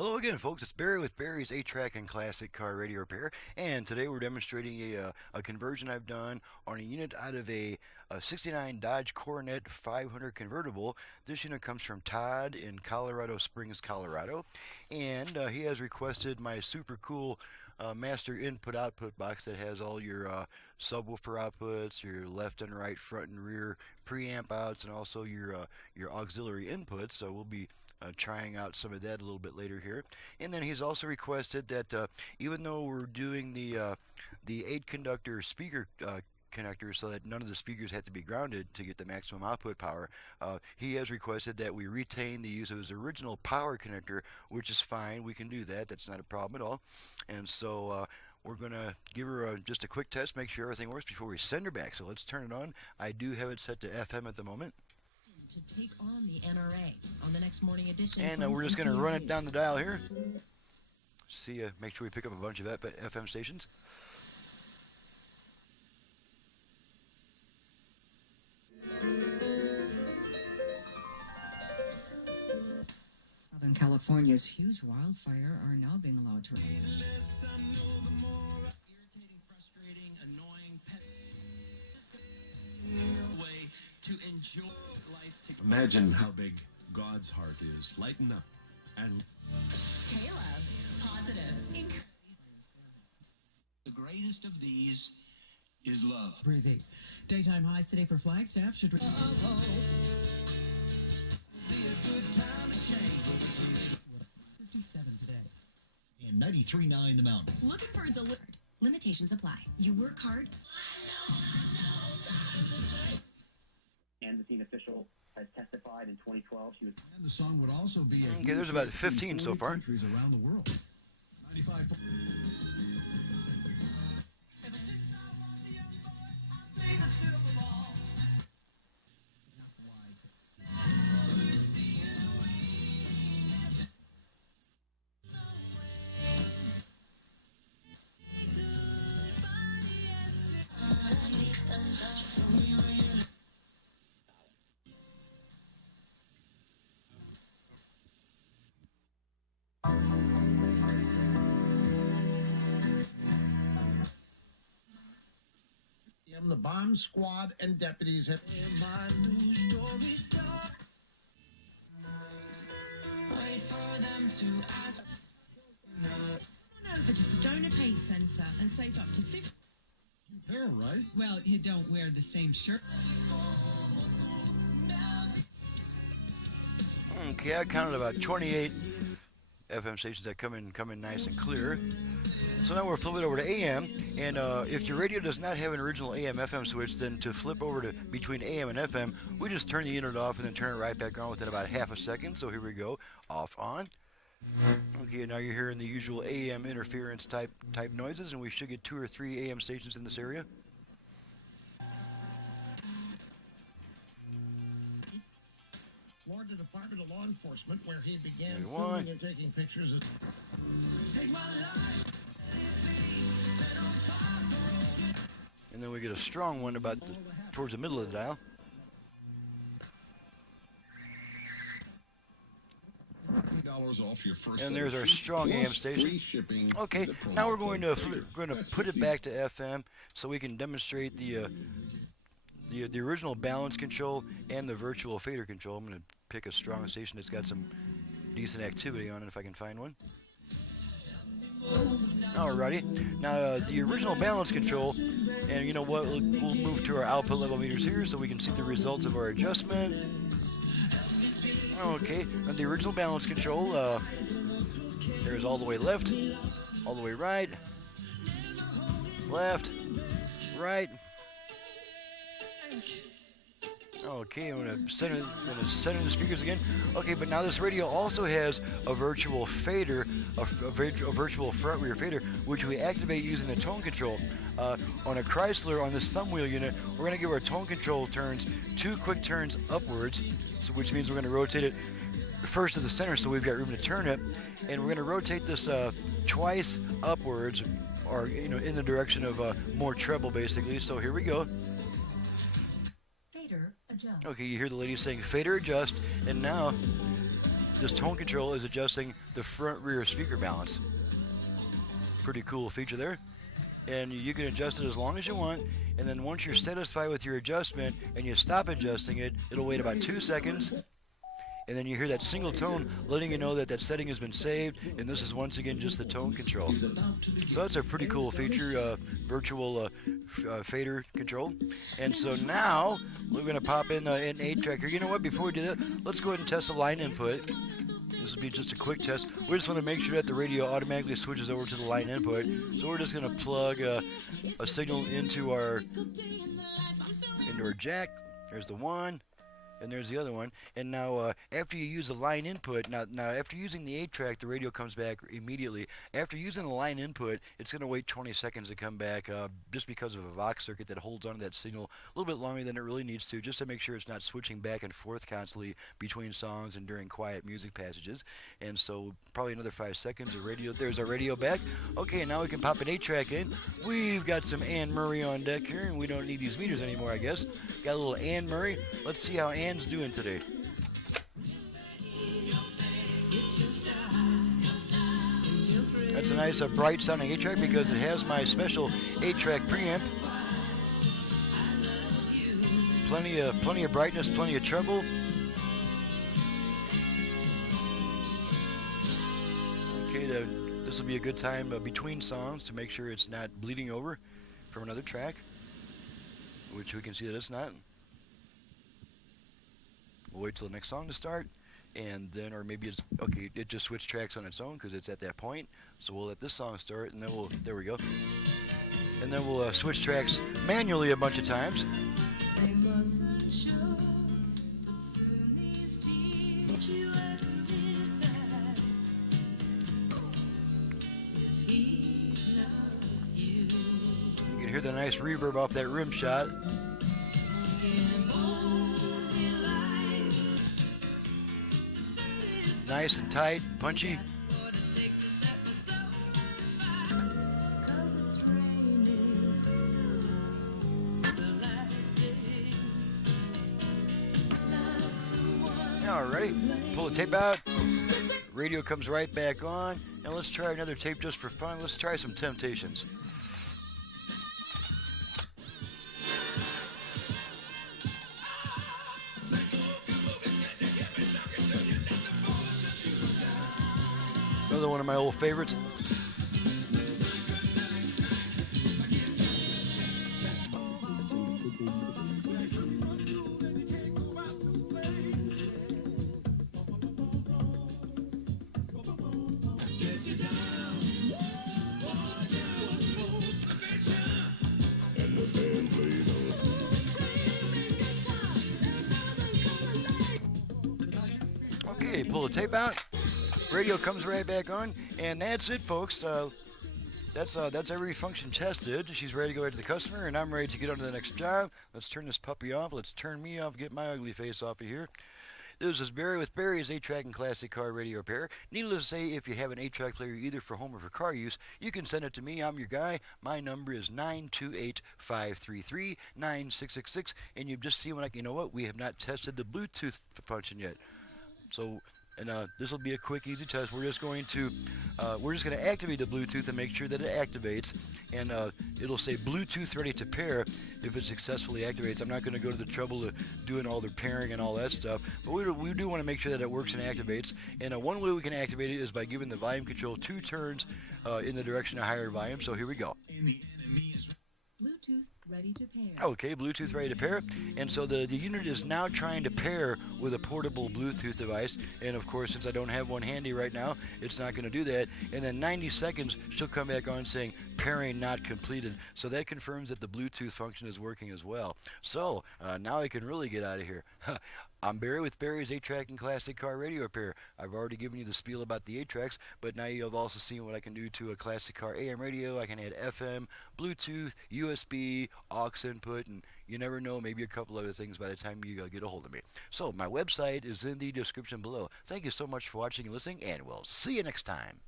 Hello again, folks. It's Barry with Barry's 8-Track and Classic Car Radio Repair, and today we're demonstrating a conversion I've done on a unit out of a 69 Dodge Coronet 500 convertible. This unit comes from Todd in Colorado Springs, Colorado, and he has requested my super cool master input-output box that has all your subwoofer outputs, your left and right, front and rear preamp outs, and also your auxiliary inputs. So we'll be trying out some of that a little bit later here. And then he's also requested that even though we're doing the 8-conductor speaker connector so that none of the speakers have to be grounded to get the maximum output power, he has requested that we retain the use of his original power connector, which is fine. We can do that. That's not a problem at all. And so we're going to give her just a quick test, make sure everything works before we send her back. So let's turn it on. I do have it set to FM at the moment. To take on the NRA on the next morning edition. And we're just going to run it down the dial here. See, make sure we pick up a bunch of FM stations. Southern California's huge wildfire are now being allowed to. Irritating, frustrating, annoying, pet way to enjoy life. Imagine how big God's heart is. Lighten up. And Caleb, positive. The greatest of these is love. Breezy. Daytime highs today for Flagstaff should. Be a good time to change. 57 today. And 93.9 the mountain. Looking for a delivered. Limitations apply. You work hard. And the team official has testified in 2012. She was. And the song would also be. Okay, there's about 15 so far. Countries around the world. 95. The bomb squad and deputies have. My new story start. Wait for them to ask. On over to Sedona Pace Centre and save up to 50. Yeah, right. Well, you don't wear the same shirt. Okay, I counted about 28 FM stations that come in nice and clear. So now we're flipping over to AM, and if your radio does not have an original AM/FM switch, then to flip over to between AM and FM, we just turn the unit off and then turn it right back on within about half a second. So here we go, off, on. Okay, now you're hearing the usual AM interference type noises, and we should get 2 or 3 AM stations in this area. Florida Department of Law Enforcement, where he began There you are. filming and taking pictures of. Take my life. And then we get a strong one about towards the middle of the dial. $50 off your first. And there's our strong AM station. Okay, now we're going to put it back to FM so we can demonstrate the original balance control and the virtual fader control. I'm going to pick a strong station that's got some decent activity on it if I can find one. Alrighty, now the original balance control, and you know what, we'll move to our output level meters here so we can see the results of our adjustment. Okay, and the original balance control, there's all the way left, all the way right, left, right. Okay, I'm going to center the speakers again. Okay, but now this radio also has a virtual fader, a virtual front rear fader, which we activate using the tone control. On a Chrysler, on this thumb wheel unit, we're going to give our tone control turns 2 quick turns upwards, so which means we're going to rotate it first to the center so we've got room to turn it, and we're going to rotate this twice upwards, or in the direction of more treble basically. So here we go. Fader adjust. Okay, you hear the lady saying fader adjust, and now this tone control is adjusting the front rear speaker balance. Pretty cool feature there. And you can adjust it as long as you want, and then once you're satisfied with your adjustment and you stop adjusting it, it'll wait about 2 seconds, and then you hear that single tone letting you know that that setting has been saved, and this is once again just the tone control. So that's a pretty cool feature, virtual fader control. And so now we're going to pop in an 8-track here. You know what, before we do that, let's go ahead and test the line input. This will be just a quick test. We just want to make sure that the radio automatically switches over to the line input. So we're just going to plug a signal into our jack. There's the one, and there's the other one. And now after you use the line input, now after using the 8-track, the radio comes back immediately. After using the line input, it's going to wait 20 seconds to come back just because of a Vox circuit that holds onto that signal a little bit longer than it really needs to, just to make sure it's not switching back and forth constantly between songs and during quiet music passages. And so probably another 5 seconds of radio. There's our radio back. Okay, now we can pop an 8-track in. We've got some Anne Murray on deck here, and we don't need these meters anymore, I guess. Got a little Anne Murray. Let's see how Anne's doing today. That's a nice bright sounding 8-track because it has my special 8-track preamp. Plenty of brightness, plenty of treble. Okay, this will be a good time between songs to make sure it's not bleeding over from another track, which we can see that it's not. We'll wait till the next song to start, and then, or maybe it's, okay, it just switched tracks on its own because it's at that point. So we'll let this song start, and then there we go. And then we'll switch tracks manually a bunch of times. You can hear the nice reverb off that rim shot. Nice and tight, punchy. Alrighty, pull the tape out. Radio comes right back on. And let's try another tape just for fun. Let's try some Temptations. Another one of my old favorites. Okay, pull the tape out. Radio comes right back on, and that's it, folks. That's every function tested. She's ready to go right to the customer, and I'm ready to get on to the next job. Let's turn this puppy off. Let's turn me off, get my ugly face off of here. This is Barry with Barry's 8-track and classic car radio repair. Needless to say, if you have an 8-track player either for home or for car use, you can send it to me. I'm your guy. My number is 928-533-9666, and you've just seen when you know what? We have not tested the Bluetooth function yet. So, and this will be a quick, easy test. We're just going to activate the Bluetooth and make sure that it activates, and it'll say Bluetooth ready to pair if it successfully activates. I'm not going to go to the trouble of doing all the pairing and all that stuff, but we do want to make sure that it works and activates. And one way we can activate it is by giving the volume control 2 turns in the direction of higher volume. So here we go. Bluetooth ready to pair. Okay, Bluetooth ready to pair. And so the unit is now trying to pair with a portable Bluetooth device. And of course, since I don't have one handy right now, it's not going to do that. And then 90 seconds, she'll come back on saying pairing not completed. So that confirms that the Bluetooth function is working as well. So now I can really get out of here. I'm Barry with Barry's 8-track and classic car radio repair. I've already given you the spiel about the 8-tracks, but now you've also seen what I can do to a classic car AM radio. I can add FM, Bluetooth, USB, aux input, and you never know, maybe a couple other things by the time you get a hold of me. So my website is in the description below. Thank you so much for watching and listening, and we'll see you next time.